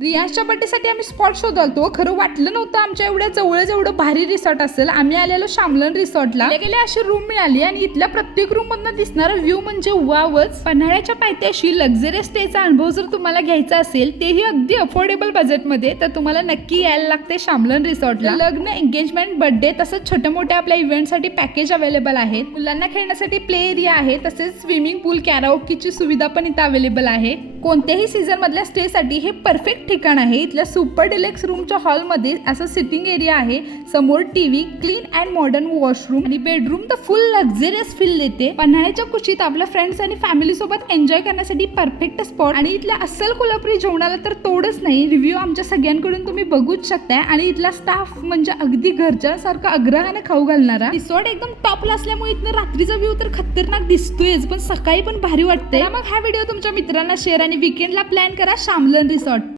रियाजच्या बर्थडेसाठी आम्ही स्पॉट शोधालतो. खरं वाटलं नव्हतं आमच्या एवढ्या जवळच एवढं भारी रिसॉर्ट असेल. आम्ही आलेलो शामलन रिसॉर्टला. गेले अशी रूम मिळाली आणि इथल्या प्रत्येक रूम मधनं दिसणारा व्ह्यू म्हणजे वावच. पन्हाळ्याच्या पायथ्याशी लक्झरियस स्टेचा अनुभव जर तुम्हाला घ्यायचा असेल, तेही अगदी अफोर्डेबल बजेटमध्ये, तर तुम्हाला नक्की यायला लागते शामलन रिसॉर्टला. लग्न, एंगेजमेंट, बर्थडे तसंच छोट्या मोठ्या आपल्या इव्हेंटसाठी पॅकेज अवेलेबल आहेत. मुलांना खेळण्यासाठी प्ले एरिया आहे, तसेच स्विमिंग पूल, कॅराओकेची सुविधा पण इथं अवेलेबल आहे. कोणत्याही सीझन मधल्या स्टे साठी हे परफेक्ट ठिकाण आहे. इथल्या सुपर डिलेक्स रूमच्या हॉलमध्ये असं सिटिंग एरिया आहे, समोर TV, clean and modern washroom आणि बेडरूम तर फुल लक्झरियस फील देते. पन्हाळ्याच्या कुशीत आपल्या फ्रेंड्स आणि फॅमिली सोबत एन्जॉय करण्यासाठी परफेक्ट स्पॉट. आणि इथल्या अस्सल कोल्हापुरी जेवणाला तर तोडच नाही. रिव्ह्यू आमच्या सगळ्यांकडून तुम्ही बघूच शकताय. आणि इथला स्टाफ म्हणजे अगदी घरच्या सारखं आग्रहाने खाऊ घालणारा. रिसॉर्ट एकदम टॉपला असल्यामुळे इथनं रात्रीचा व्ह्यू तर खतरनाक दिसतोयच, पण सकाळी पण भारी वाटते. मग हा व्हिडिओ तुमच्या मित्रांना शेअर आणि वीकेंडला प्लॅन करा शामलन रिसॉर्ट.